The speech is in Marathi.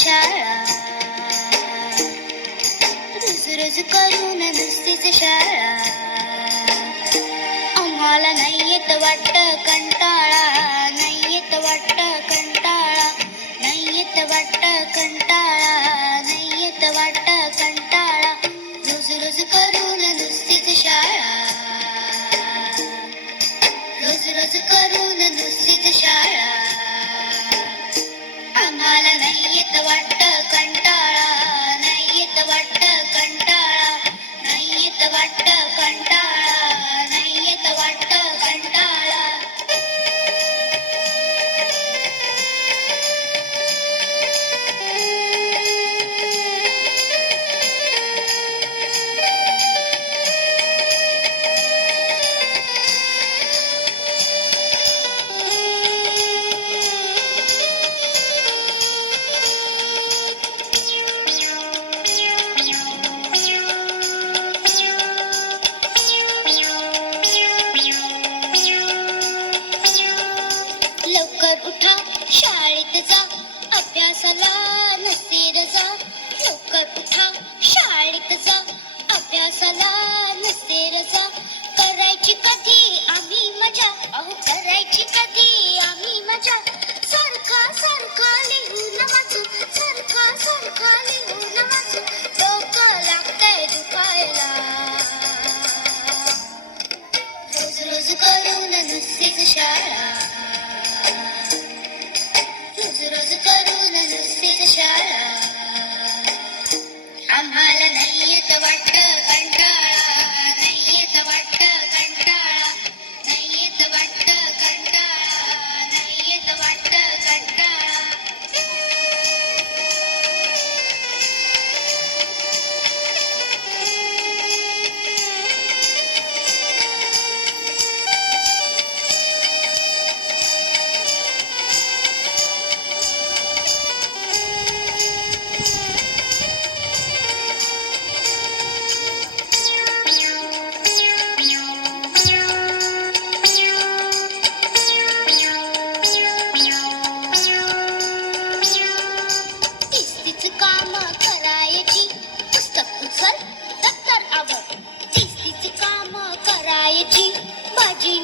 शाळा, रोज रोज करून नुसतीच शाळा. आम्हाला नाही येत वाटतं कंटाळा, नाही येत वाटतं कंटाळा, नाही येत वाटतं कंटाळा, नाही येत वाटतं कंटाळा. रोज रोज करून नुसतीच शाळा, रोज रोज करून नुसतीच शाळा. आम्हाला नाही येत वाटतं कंटाळा, नाही येत वाटतं कंटाळा, नाही येत वाटतं कंटाळा, नाही येत वाटतं कंटाळा. लवकर उठा, शाळेत जा, अभ्यासाला नसेल जा. लवकर उठा, शाळेत जा, अभ्यासाला नसेल जा. करायची कधी आम्ही मजा, अहो करायची कधी आम्ही मजा. सारखा सारखा लिहून वाचू, सारखा सारखा लिहून वाचू. डोकं लागतंय दुखायला, रोज रोज करून नुसतीच शाळा, रोज रोज करून नुसतीच शाळा. आम्हाला नाही येत वाटतं कंटाळा, नाही येत वाटतं कंटाळा, नाही येत वाटतं कंटाळा, नाही येत वाटतं कंटाळा. तीच काम करायची, पुस्तक उचल दप्तर आवड. तीच काम करायची, भाजी